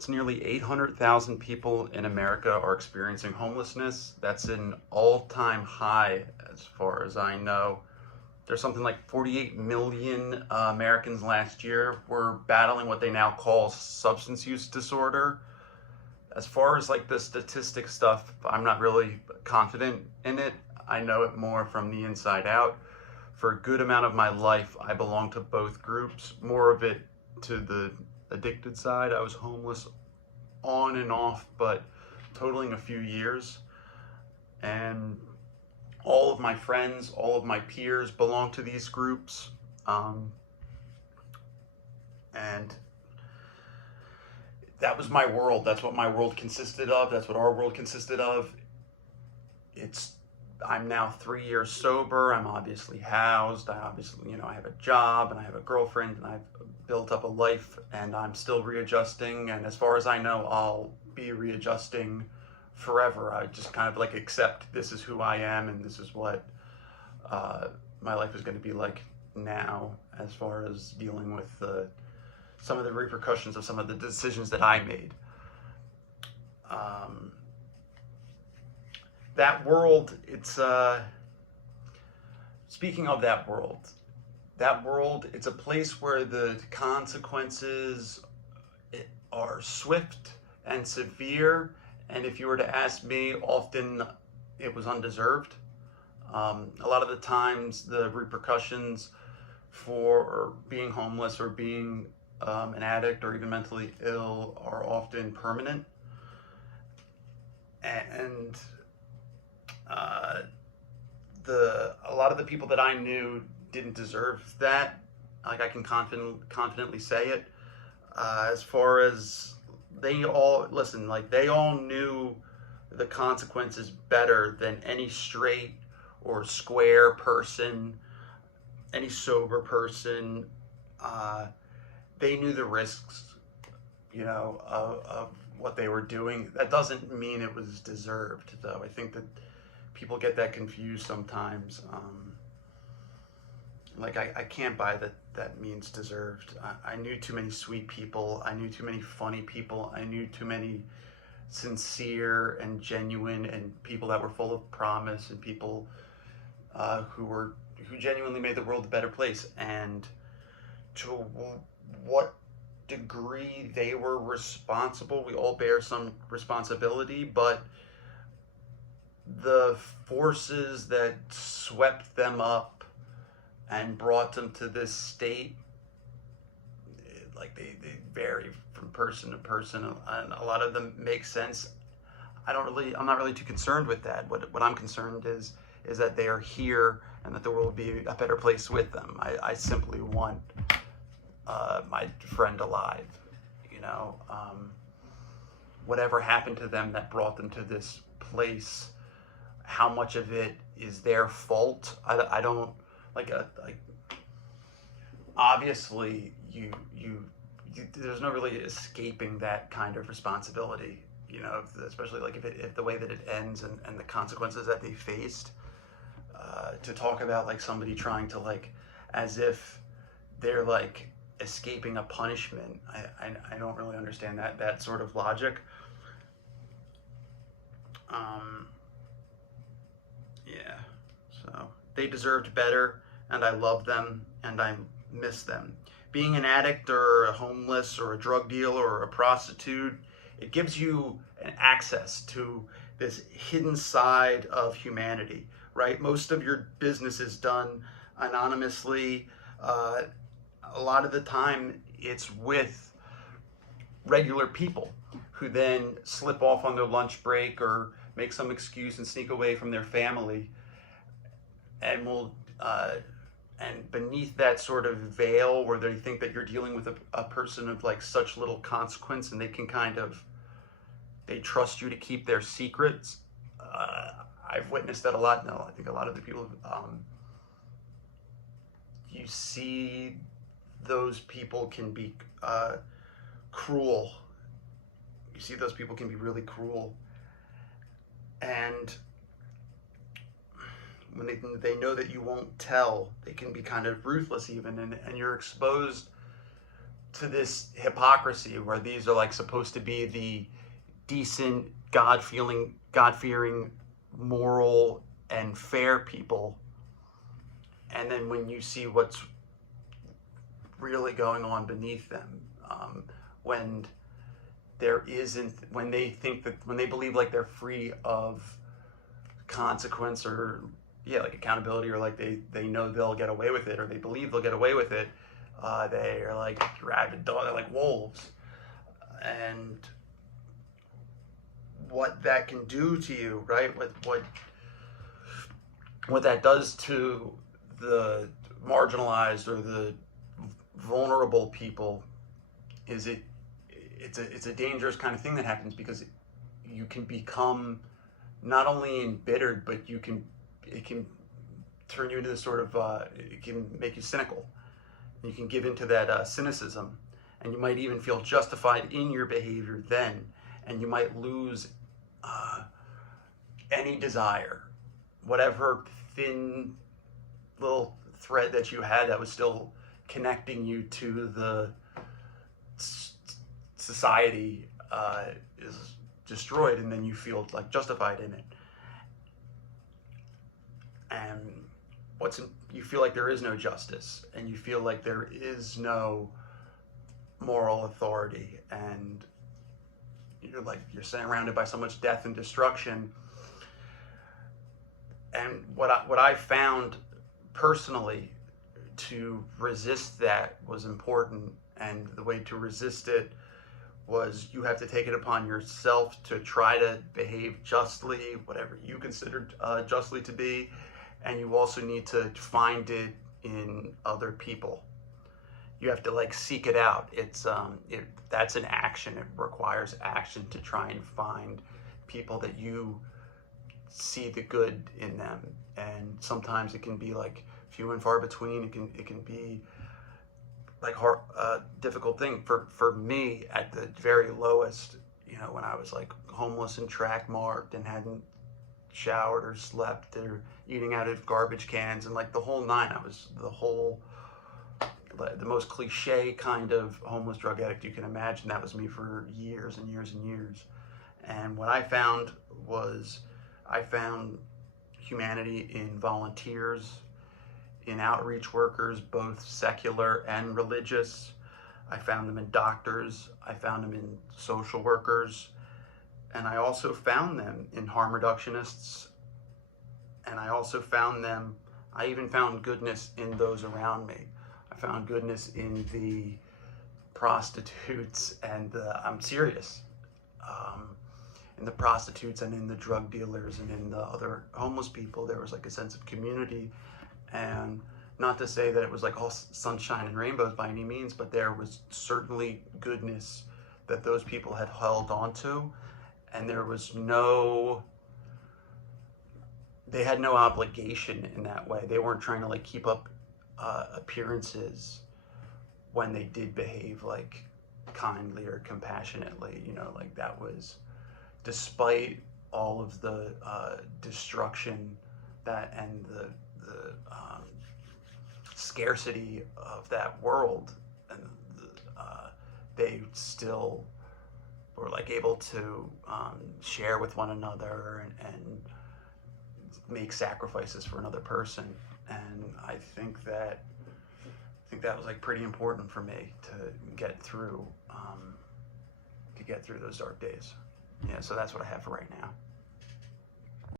It's nearly 800,000 people in America are experiencing homelessness. That's an all-time high as far as I know. There's something like 48 million Americans last year were battling what they now call substance use disorder. As far as like the statistic stuff, I'm not really confident in it. I know it more from the inside out. For a good amount of my life, I belonged to both groups, more of it to the addicted side. I was homeless on and off, but totaling a few years. And all of my friends, all of my peers belong to these groups. And that was my world. That's what my world consisted of. That's what our world consisted of. It's I'm now 3 years sober. I'm obviously housed. I obviously, I have a job and I have a girlfriend and I've built up a life and I'm still readjusting. And as far as I know, I'll be readjusting forever. I just kind of like accept this is who I am and this is what my life is going to be like now, as far as dealing with some of the repercussions of some of the decisions that I made. That world, it's speaking of that world, it's a place where the consequences are swift and severe, and if you were to ask me, often it was undeserved. A lot of the times the repercussions for being homeless or being an addict or even mentally ill are often permanent, and a lot of the people that I knew didn't deserve that. Like I can confidently say it. As far as they all listen, like they all knew the consequences better than any straight or square person, any sober person. They knew the risks, of what they were doing. That doesn't mean it was deserved, though. I think that people get that confused sometimes. I can't buy that means deserved. I knew too many sweet people. I knew too many funny people. I knew too many sincere and genuine and people that were full of promise and people who genuinely made the world a better place. And to what degree they were responsible, we all bear some responsibility, but the forces that swept them up and brought them to this state, like they vary from person to person, and a lot of them make sense. I'm not really too concerned with that. What I'm concerned is that they are here and that the world will be a better place with them. I simply want my friend alive, whatever happened to them that brought them to this place. How much of it is their fault? I don't like obviously you there's no really escaping that kind of responsibility, especially like if the way that it ends and the consequences that they faced. To talk about like somebody trying to like as if they're like escaping a punishment, I don't really understand that sort of logic. Yeah, so they deserved better, and I love them, and I miss them. Being an addict or a homeless or a drug dealer or a prostitute, it gives you an access to this hidden side of humanity, right? Most of your business is done anonymously. A lot of the time, it's with regular people who then slip off on their lunch break or make some excuse and sneak away from their family, and will and beneath that sort of veil where they think that you're dealing with a person of like such little consequence and they trust you to keep their secrets. I've witnessed that a lot. No, I think a lot of the people you see, those people can be cruel. You see those people can be really cruel, and when they know that you won't tell, they can be kind of ruthless even, and you're exposed to this hypocrisy where these are like supposed to be the decent, God-fearing, moral, and fair people. And then when you see what's really going on beneath them, when there isn't, when they think that, when they believe like they're free of consequence or like accountability, or like they know they'll get away with it, or they believe they'll get away with it, they are like rabid dogs, they're like wolves. And what that can do to you, right? What that does to the marginalized or the vulnerable people is it's a dangerous kind of thing that happens, because you can become not only embittered, but it can turn you into this sort of it can make you cynical. You can give into that cynicism, and you might even feel justified in your behavior then, and you might lose any desire, whatever thin little thread that you had that was still connecting you to the society is destroyed, and then you feel like justified in it. And you feel like there is no justice, and you feel like there is no moral authority, and you're surrounded by so much death and destruction. And what I found personally to resist that was important, and the way to resist it was you have to take it upon yourself to try to behave justly, whatever you consider justly to be, and you also need to find it in other people. You have to like seek it out. That's an action. It requires action to try and find people that you see the good in them, and sometimes it can be like few and far between. It can be like difficult thing for me at the very lowest. When I was like homeless and track marked and hadn't showered or slept or eating out of garbage cans and like the whole nine. I was the most cliche kind of homeless drug addict you can imagine. That was me for years and years and years. And what I found was I found humanity in volunteers, in outreach workers, both secular and religious. I found them in doctors. I found them in social workers. And I also found them in harm reductionists. And I even found goodness in those around me. I found goodness in the prostitutes, and I'm serious. In the prostitutes and in the drug dealers and in the other homeless people, there was like a sense of community. And not to say that it was like all sunshine and rainbows by any means, but there was certainly goodness that those people had held on to. And there was they had no obligation in that way. They weren't trying to like keep up appearances when they did behave like kindly or compassionately. Like that was, despite all of the destruction and the scarcity of that world, and they still were like able to share with one another and make sacrifices for another person. And I think that was like pretty important for me to get through those dark days. Yeah, so that's what I have for right now.